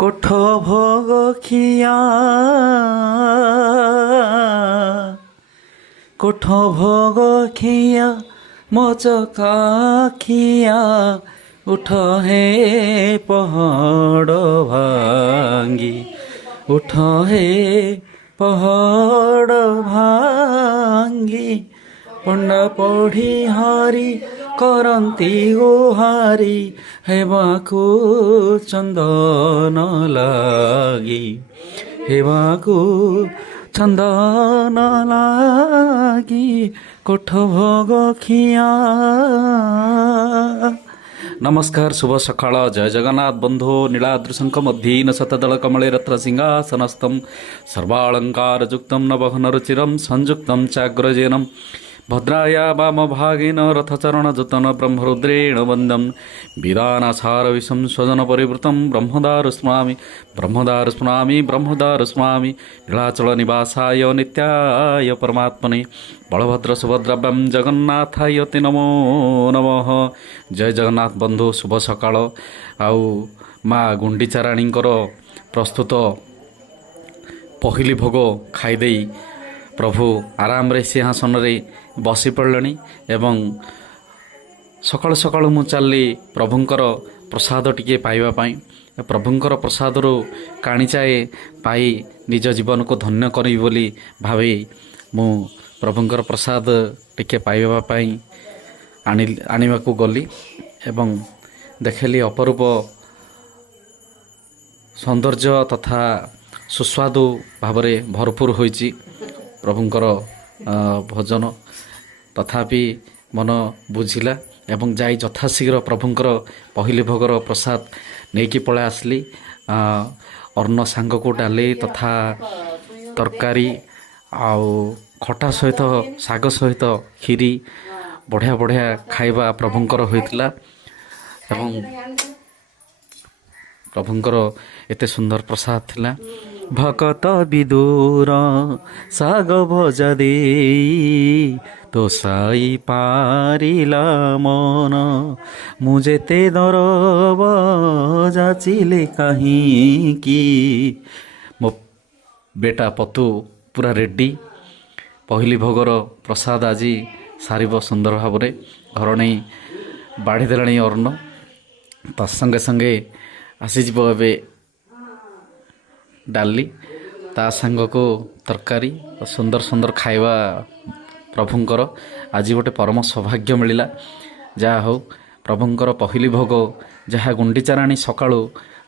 কোঠ ভোগ খিয়া কোঠ ভোগ খিয়া মোচকা খিয়া উঠ হে পহড় ভাঙ্গি উঠ হে ପହଡ଼ ଭାଙ୍ଗି ପଣ୍ଡା ପଢ଼ି ହାରି କରନ୍ତି ଗୁହାରି ହେବାକୁ ଚନ୍ଦନ ଲାଗି ହେବାକୁ ଚନ୍ଦନ ଲାଗି କୋଠ ଭୋଗ ଖିଆ। नमस्कार शुभ सकाळ जय जगन्नाथ बंधो नीलादृशंक मध्यीन शतदल कमले रत्र सिंहासनस्थं सर्वालंकारयुक्तं नवघनरुचिरं संयुक्तं चाग्रजेनं भद्राया वामभागेन रथचरणजुतं ब्रह्मरुद्रेण वन्द्यं विदानासारविशं स्वजनपरिवृतं ब्रह्मदारुस्मरामि नीलाचलनिवासाय नित्याय परमात्मने बलभद्र सुभद्राभ्यां जगन्नाथाय ते नमो नमः। जय जगन्नाथ बंधु शुभ सकाळ। आउ माँ गुंडीचाराणींकर प्रस्तुत पहली भोग खाईदे प्रभु आराम रे सिंहासन रे बसी पड़े एवं सकाळु सकाळु मु चलली प्रभुंकर प्रसाद टिके पाइबा पाई। प्रभुंकर प्रसाद रु काणीचाए पाई निज जीवन को धन्य करी बोली भावे मु प्रभुंकर प्रसाद टिके पाइबा पाई आनिबा को गली एवं देखली अपरूप सौंदर्य तथा सुस्वादु भावरे भरपूर होइछि प्रभुंकर भोजन। तथापि मन बुझिला एवं जाई यथाशीघ्र प्रभुंकर पहली भोगर प्रसाद नेकी पळे आसली। अन्न सांग को डाले तथा तरकारी आउ खटा सहित साग सहित खीरी बढ़िया बढ़िया खाइबा प्रभुंकर होइतिला एवं प्रभुंकर एते सुंदर प्रसाद थिला। भकत विदुर साग भजा दे तो साई पारिला मन मुझेते दरब जाचिले कहीं की। मो बेटा पतु पूरा रेडी पहली भोगर प्रसाद आज सारिब सुंदर भाव में घर नहीं बाढ़ी देलाणी अर्ण ता संगे संगे आसीज ए डाली ता सांग को तरकारी सुंदर सुंदर खाइबा प्रभुंकर आज गोटे परम सौभाग्य मिलला। जहा हो प्रभुंकर पहली भोग जहाँ गुंडीचाराणी सकाळु